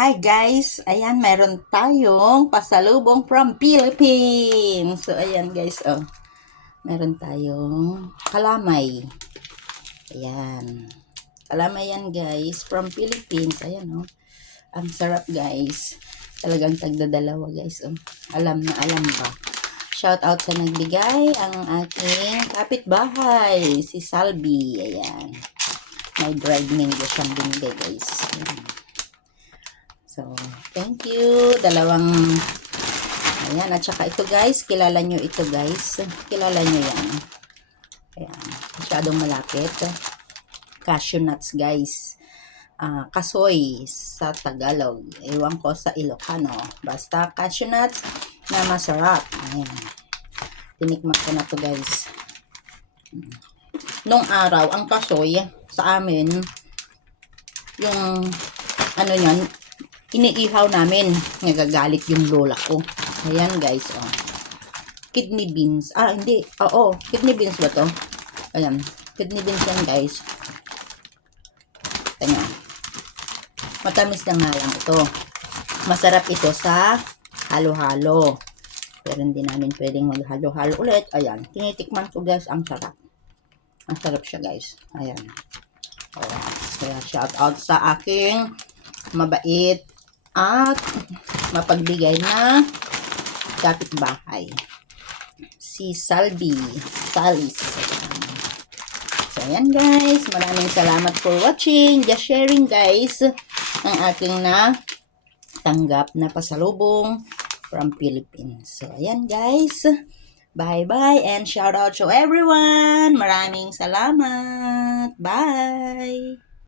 Hi guys! Ayan, meron tayong pasalubong from Philippines. So, ayan guys, oh. Meron tayong kalamay. Ayan. Kalamay yan guys, from Philippines. Ayan, oh. Ang sarap guys. Talagang tagdadalawa guys, oh. Alam na alam ba. Shout out sa nagbigay, ang aking kapitbahay, si Salvi. Ayan. May dried mango siyang binigay guys. Ayan. So, thank you. Ayan, at saka ito guys, kilala nyo ito guys. Kilala nyo yan. Ayan, masyadong malapit. Cashew nuts guys. Kasoy sa Tagalog. Ewan ko sa Ilocano. Basta cashew nuts na masarap. Ayan. Tinikman ko na to guys. Nung araw, ang kasoy sa amin, yung ano yan, iniihaw namin. Nagagalit yung lola ko. Ayan guys, oh. Kidney beans. Hindi. Oo, kidney beans ba to? Ayan. Kidney beans yan guys. Ayan. Matamis na nga lang ito. Masarap ito sa halo-halo. Pero hindi namin pwedeng maghalo-halo ulit. Ayan. Tinitikman ko guys. Ang sarap. Ang sarap siya guys. Ayan. Oh, kaya shout out sa aking mabait at mapagbigay na kapitbahay, si Salis. So ayan guys, maraming salamat for watching, just sharing guys ang aking na tanggap na pasalubong from Philippines. So ayan guys, bye bye and shout out to everyone. Maraming salamat. Bye.